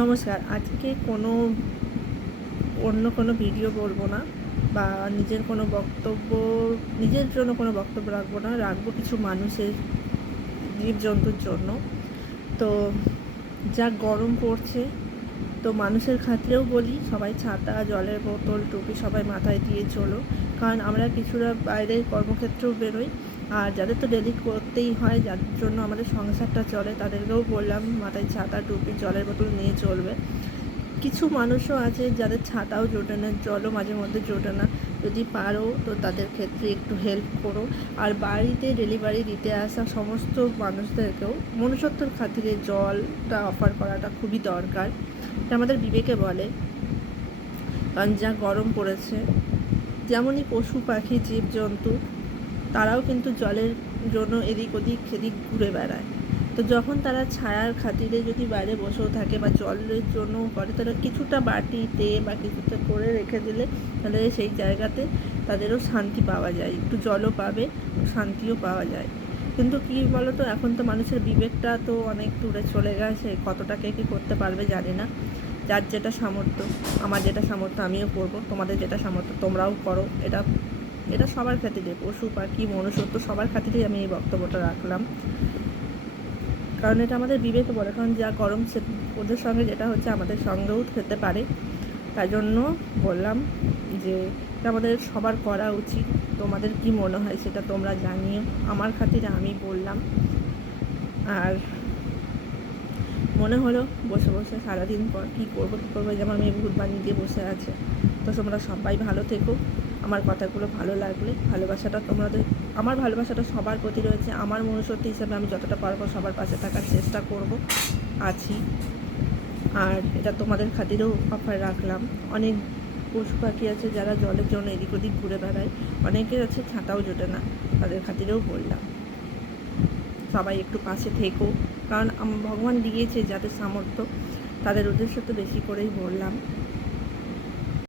নমস্কার। আজকে অন্য কোনো ভিডিও বলবো না বা নিজের জন্য কোনো বক্তব্য রাখবো না। রাখবো কিছু মানুষের, জীবজন্তুর জন্য। তো যা গরম পড়ছে, তো মানুষের ক্ষেত্রেও বলি, সবাই ছাতা, জলের বোতল, টুপি সবাই মাথায় দিয়ে চলো। কারণ আমরা কিছুটা বাইরে কর্মক্ষেত্রেও বেরোই, আর যাদের তো ডেলি করতেই হয়, যাদের জন্য আমাদের সংসারটা চলে, তাদেরকেও বললাম মাথায় ছাতা, টুপি, জলের বোতল নিয়ে চলবে। কিছু মানুষও আছে যাদের ছাতাও জোটে না, জলও মাঝে মধ্যে জোটে না। যদি পারো তো তাদের ক্ষেত্রে একটু হেল্প করো। আর বাড়িতে ডেলিভারি দিতে আসা সমস্ত মানুষদেরকেও মনুষ্যত্বর খাতিরে জলটা অফার করাটা খুবই দরকার, এটা আমাদের বিবেকে বলে। কারণ যা গরম পড়েছে, যেমনই পশু পাখি জীবজন্তু, তারাও কিন্তু জলের জন্য এদিক ওদিক সেদিক ঘুরে বেড়ায়। তো যখন তারা ছায়ার খাতিরে যদি বাইরে বসেও থাকে বা জলের জন্য করে, তারা কিছুটা বাটিতে বা কিছুটা করে রেখে দিলে তাহলে সেই জায়গাতে তাদেরও শান্তি পাওয়া যায়, একটু জলও পাবে, শান্তিও পাওয়া যায়। কিন্তু কী বলো তো, এখন তো মানুষের বিবেকটা তো অনেক দূরে চলে গেছে, কতটা কে কী করতে পারবে জানি না। যার যেটা সামর্থ্য, আমার যেটা সামর্থ্য আমিও করব, তোমাদের যেটা সামর্থ্য তোমরাও করো। এটা এটা সবার খাতিরে, পশু পাখি মনুষ্যত্ব সবার খাতিরেই আমি এই বক্তব্যটা রাখলাম। কারণ এটা আমাদের বিবেকে বলে, কারণ যা গরম ওদের সঙ্গে যেটা হচ্ছে আমাদের সঙ্গেও খেতে পারে। তাই জন্য বললাম যে এটা আমাদের সবার করা উচিত। তোমাদের কি মনে হয় সেটা তোমরা জানিও, আমার খাতিরে আমি বললাম। আর মনে হলো বসে বসে সারাদিন পর কী করবো, যেমন আমি ভূত বানিয়ে দিয়ে বসে আছে। তো তোমরা সবাই ভালো থেকো। আমার কথাগুলো ভালো লাগলে আমার ভালোবাসাটা সবার প্রতি রয়েছে। আমার মনুষ্যত্ব হিসেবে আমি যতটা পারবো সবার পাশে থাকার চেষ্টা করব, আছি। আর এটা তোমাদের খাতিরেও অফার রাখলাম। অনেক পশু পাখি আছে যারা জলের জন্য এদিক ওদিক ঘুরে বেড়ায়, অনেকের আছে ছাতাও জোটে না, তাদের খাতিরেও বললাম সবাই একটু পাশে থেকো। কারণ ভগবান দিয়েছে যাদের সামর্থ্য, তাদের উদ্দেশ্য তো বেশি করেই বললাম।